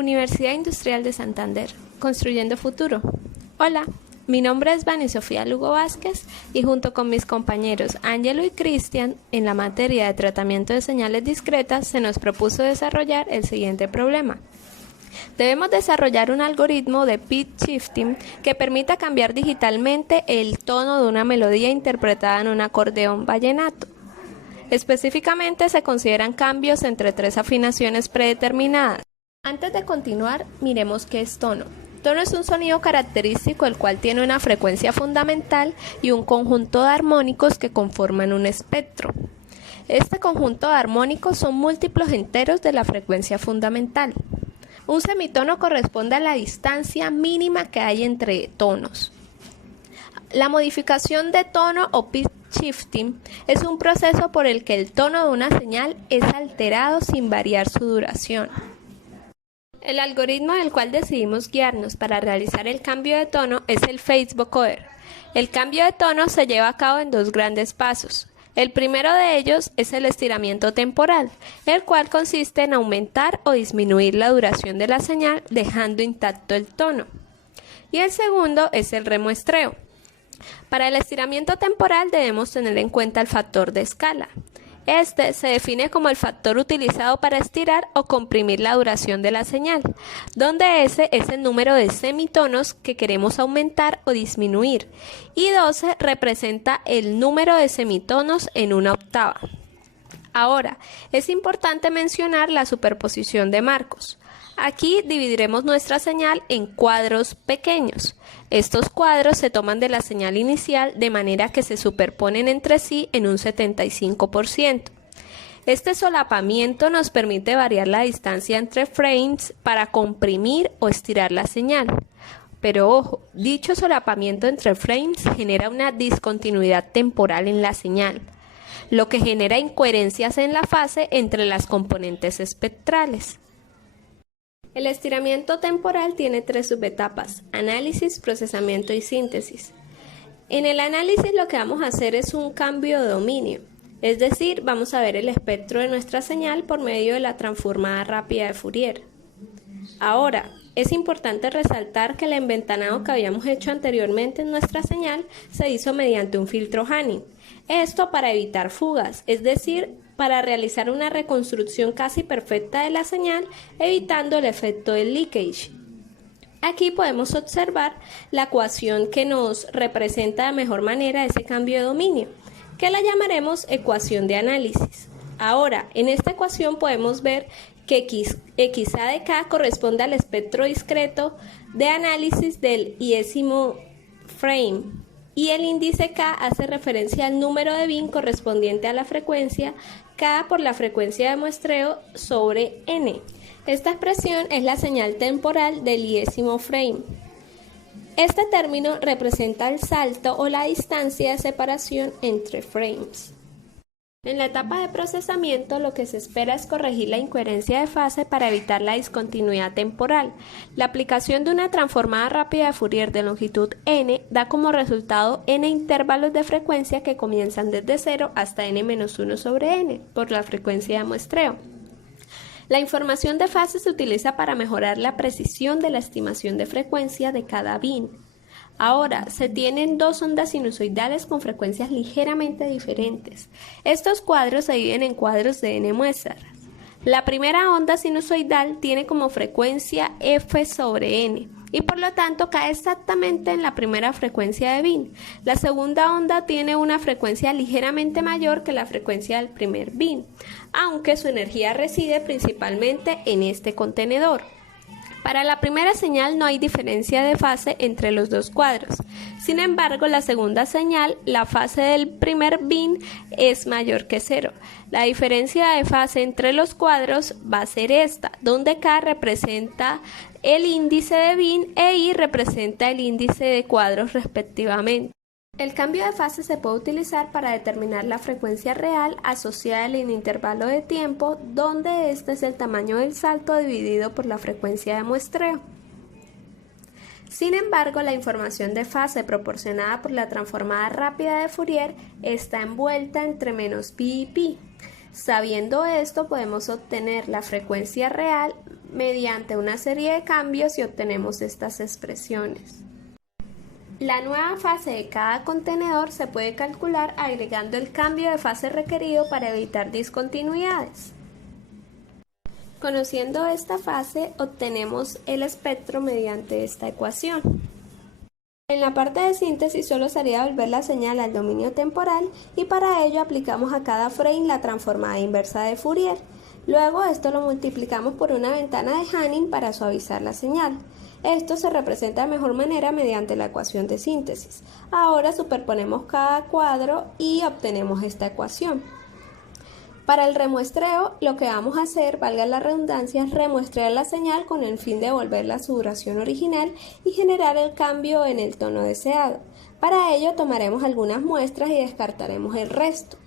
Universidad Industrial de Santander, Construyendo Futuro. Hola, mi nombre es Vani Sofía Lugo Vázquez y junto con mis compañeros Ángelo y Cristian, en la materia de tratamiento de señales discretas, se nos propuso desarrollar el siguiente problema. Debemos desarrollar un algoritmo de pitch shifting que permita cambiar digitalmente el tono de una melodía interpretada en un acordeón vallenato. Específicamente se consideran cambios entre 3 afinaciones predeterminadas. Antes de continuar, miremos qué es tono. Tono es un sonido característico el cual tiene una frecuencia fundamental y un conjunto de armónicos que conforman un espectro. Este conjunto de armónicos son múltiplos enteros de la frecuencia fundamental. Un semitono corresponde a la distancia mínima que hay entre tonos. La modificación de tono o pitch shifting es un proceso por el que el tono de una señal es alterado sin variar su duración. El algoritmo del cual decidimos guiarnos para realizar el cambio de tono es el phase vocoder. El cambio de tono se lleva a cabo en 2 grandes pasos. El primero de ellos es el estiramiento temporal, el cual consiste en aumentar o disminuir la duración de la señal dejando intacto el tono. Y el segundo es el remuestreo. Para el estiramiento temporal debemos tener en cuenta el factor de escala. Este se define como el factor utilizado para estirar o comprimir la duración de la señal, donde S es el número de semitonos que queremos aumentar o disminuir, y 12 representa el número de semitonos en una octava. Ahora, es importante mencionar la superposición de marcos. Aquí dividiremos nuestra señal en cuadros pequeños. Estos cuadros se toman de la señal inicial de manera que se superponen entre sí en un 75%. Este solapamiento nos permite variar la distancia entre frames para comprimir o estirar la señal. Pero ojo, dicho solapamiento entre frames genera una discontinuidad temporal en la señal, lo que genera incoherencias en la fase entre las componentes espectrales. El estiramiento temporal tiene 3 subetapas: análisis, procesamiento y síntesis. En el análisis lo que vamos a hacer es un cambio de dominio, es decir, vamos a ver el espectro de nuestra señal por medio de la transformada rápida de Fourier. Ahora, es importante resaltar que el enventanado que habíamos hecho anteriormente en nuestra señal se hizo mediante un filtro Hanning. Esto para evitar fugas, es decir, para realizar una reconstrucción casi perfecta de la señal, evitando el efecto del leakage. Aquí podemos observar la ecuación que nos representa de mejor manera ese cambio de dominio, que la llamaremos ecuación de análisis. Ahora, en esta ecuación podemos ver que XA de K corresponde al espectro discreto de análisis del iésimo frame, y el índice K hace referencia al número de bin correspondiente a la frecuencia K por la frecuencia de muestreo sobre N. Esta expresión es la señal temporal del iésimo frame. Este término representa el salto o la distancia de separación entre frames. En la etapa de procesamiento, lo que se espera es corregir la incoherencia de fase para evitar la discontinuidad temporal. La aplicación de una transformada rápida de Fourier de longitud n da como resultado n intervalos de frecuencia que comienzan desde 0 hasta n-1 sobre n por la frecuencia de muestreo. La información de fase se utiliza para mejorar la precisión de la estimación de frecuencia de cada bin. Ahora, se tienen 2 ondas sinusoidales con frecuencias ligeramente diferentes. Estos cuadros se dividen en cuadros de n muestras. La primera onda sinusoidal tiene como frecuencia f sobre n y por lo tanto cae exactamente en la primera frecuencia de bin. La segunda onda tiene una frecuencia ligeramente mayor que la frecuencia del primer bin, aunque su energía reside principalmente en este contenedor. Para la primera señal no hay diferencia de fase entre los 2 cuadros. Sin embargo, la segunda señal, la fase del primer bin, es mayor que 0. La diferencia de fase entre los cuadros va a ser esta, donde K representa el índice de bin e I representa el índice de cuadros respectivamente. El cambio de fase se puede utilizar para determinar la frecuencia real asociada al intervalo de tiempo, donde este es el tamaño del salto dividido por la frecuencia de muestreo. Sin embargo, la información de fase proporcionada por la transformada rápida de Fourier está envuelta entre -pi y pi. Sabiendo esto, podemos obtener la frecuencia real mediante una serie de cambios y obtenemos estas expresiones. La nueva fase de cada contenedor se puede calcular agregando el cambio de fase requerido para evitar discontinuidades. Conociendo esta fase, obtenemos el espectro mediante esta ecuación. En la parte de síntesis solo sería volver la señal al dominio temporal y para ello aplicamos a cada frame la transformada inversa de Fourier. Luego esto lo multiplicamos por una ventana de Hanning para suavizar la señal. Esto se representa de mejor manera mediante la ecuación de síntesis. Ahora superponemos cada cuadro y obtenemos esta ecuación. Para el remuestreo, lo que vamos a hacer, valga la redundancia, es remuestrear la señal con el fin de devolverla a su duración original y generar el cambio en el tono deseado. Para ello tomaremos algunas muestras y descartaremos el resto.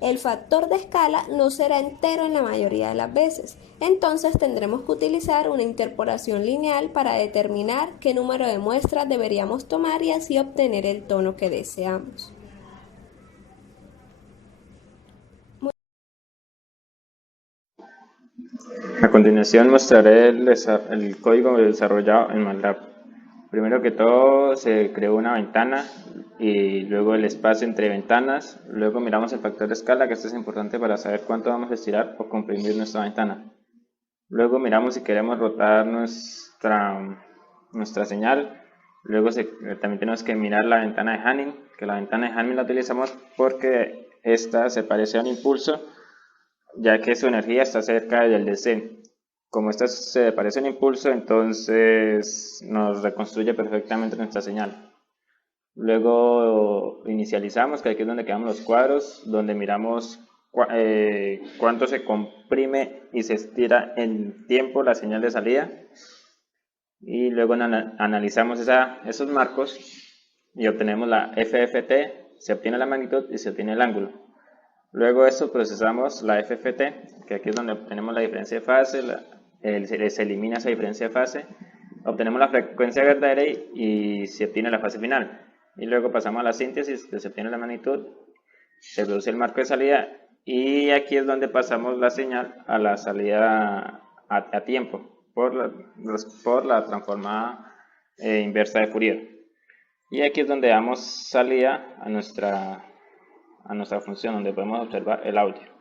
El factor de escala no será entero en la mayoría de las veces, entonces tendremos que utilizar una interpolación lineal para determinar qué número de muestras deberíamos tomar y así obtener el tono que deseamos. A continuación mostraré el código desarrollado en MATLAB. Primero que todo se creó una ventana y luego el espacio entre ventanas. Luego miramos el factor de escala, que esto es importante para saber cuánto vamos a estirar o comprimir nuestra ventana. Luego miramos si queremos rotar nuestra señal. Luego también tenemos que mirar la ventana de Hanning, que la ventana de Hanning la utilizamos porque esta se parece a un impulso, ya que su energía está cerca del descent. Como esta se parece a un impulso, entonces nos reconstruye perfectamente nuestra señal. Luego inicializamos, que aquí es donde quedan los cuadros, donde miramos cuánto se comprime y se estira en tiempo la señal de salida. Y luego analizamos esos marcos y obtenemos la FFT, se obtiene la magnitud y se obtiene el ángulo. Luego de esto procesamos la FFT, que aquí es donde obtenemos la diferencia de fase, se elimina esa diferencia de fase, obtenemos la frecuencia verdadera y se obtiene la fase final. Y luego pasamos a la síntesis, que se obtiene la magnitud, se produce el marco de salida y aquí es donde pasamos la señal a la salida a tiempo por la transformada inversa de Fourier. Y aquí es donde damos salida a nuestra función, donde podemos observar el audio.